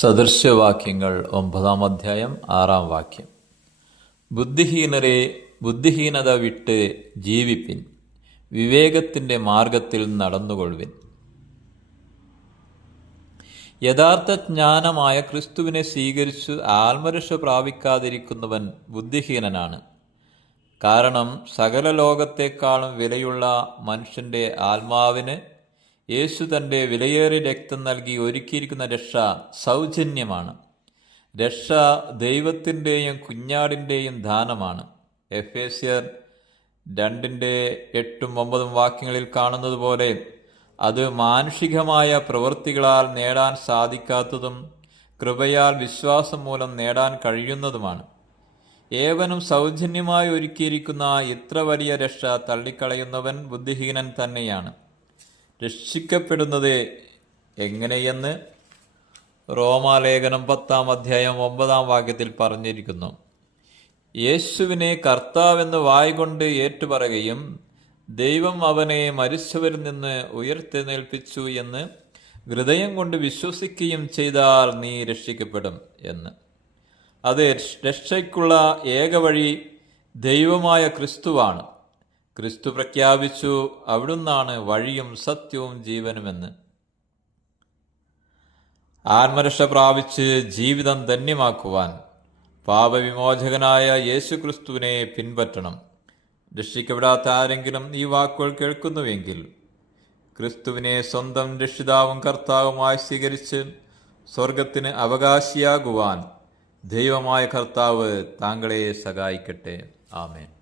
സദൃശ്യവാക്യങ്ങൾ ഒമ്പതാം അധ്യായം ആറാം വാക്യം. ബുദ്ധിഹീനരെ ബുദ്ധിഹീനത വിട്ട് ജീവിപ്പിൻ. വിവേകത്തിന്റെ മാർഗത്തിൽ നടന്നുകൊള്ളുവിൻ. യഥാർത്ഥ ജ്ഞാനമായ ക്രിസ്തുവിനെ സ്വീകരിച്ച് ആത്മരക്ഷ പ്രാപിക്കാതിരിക്കുന്നവൻ ബുദ്ധിഹീനനാണ്. കാരണം സകല ലോകത്തെക്കാളും വിലയുള്ള മനുഷ്യന്റെ ആത്മാവിന് യേശു തന്റെ വിലയേറിയ രക്തം നൽകി ഒരുക്കിയിരിക്കുന്ന രക്ഷ സൗജന്യമാണ്. രക്ഷ ദൈവത്തിന്റെയും കുഞ്ഞാടിന്റെയും ദാനമാണ്. എഫ് എസിയർ രണ്ടിന്റെ എട്ടും ഒമ്പതും വാക്യങ്ങളിൽ കാണുന്നത് പോലെ അത് മാനുഷികമായ പ്രവൃത്തികളാൽ നേടാൻ സാധിക്കാത്തതും കൃപയാൽ വിശ്വാസം മൂലം നേടാൻ കഴിയുന്നതുമാണ്. ഏവനും സൗജന്യമായി ഒരുക്കിയിരിക്കുന്ന ഇത്ര വലിയ രക്ഷ തള്ളിക്കളയുന്നവൻ ബുദ്ധിഹീനൻ തന്നെയാണ്. രക്ഷിക്കപ്പെടുന്നത് എങ്ങനെയെന്ന് റോമാലേഖനം പത്താം അധ്യായം ഒമ്പതാം വാക്യത്തിൽ പറഞ്ഞിരിക്കുന്നു. യേശുവിനെ കർത്താവെന്ന് വായികൊണ്ട് ഏറ്റുപറയുകയും ദൈവം അവനെ മരിച്ചവരിൽ നിന്ന് ഉയർത്തെഴുന്നേൽപ്പിച്ചു എന്ന് ഹൃദയം കൊണ്ട് വിശ്വസിക്കുകയും ചെയ്താൽ നീ രക്ഷിക്കപ്പെടും എന്ന്. അത് രക്ഷയ്ക്കുള്ള ഏക വഴി ദൈവമായ ക്രിസ്തുവാണ്. ക്രിസ്തു പ്രഖ്യാപിച്ചു അവിടുന്നാണ് വഴിയും സത്യവും ജീവനുമെന്ന്. ആത്മരക്ഷ പ്രാപിച്ച് ജീവിതം ധന്യമാക്കുവാൻ പാപവിമോചകനായ യേശു ക്രിസ്തുവിനെ പിൻപറ്റണം. രക്ഷിക്കപ്പെടാത്ത ആരെങ്കിലും ഈ വാക്കുകൾ കേൾക്കുന്നുവെങ്കിൽ ക്രിസ്തുവിനെ സ്വന്തം രക്ഷിതാവും കർത്താവുമായി സ്വീകരിച്ച് സ്വർഗത്തിന് അവകാശിയാകുവാൻ ദൈവമായ കർത്താവ് താങ്കളെ സഹായിക്കട്ടെ. ആമേൻ.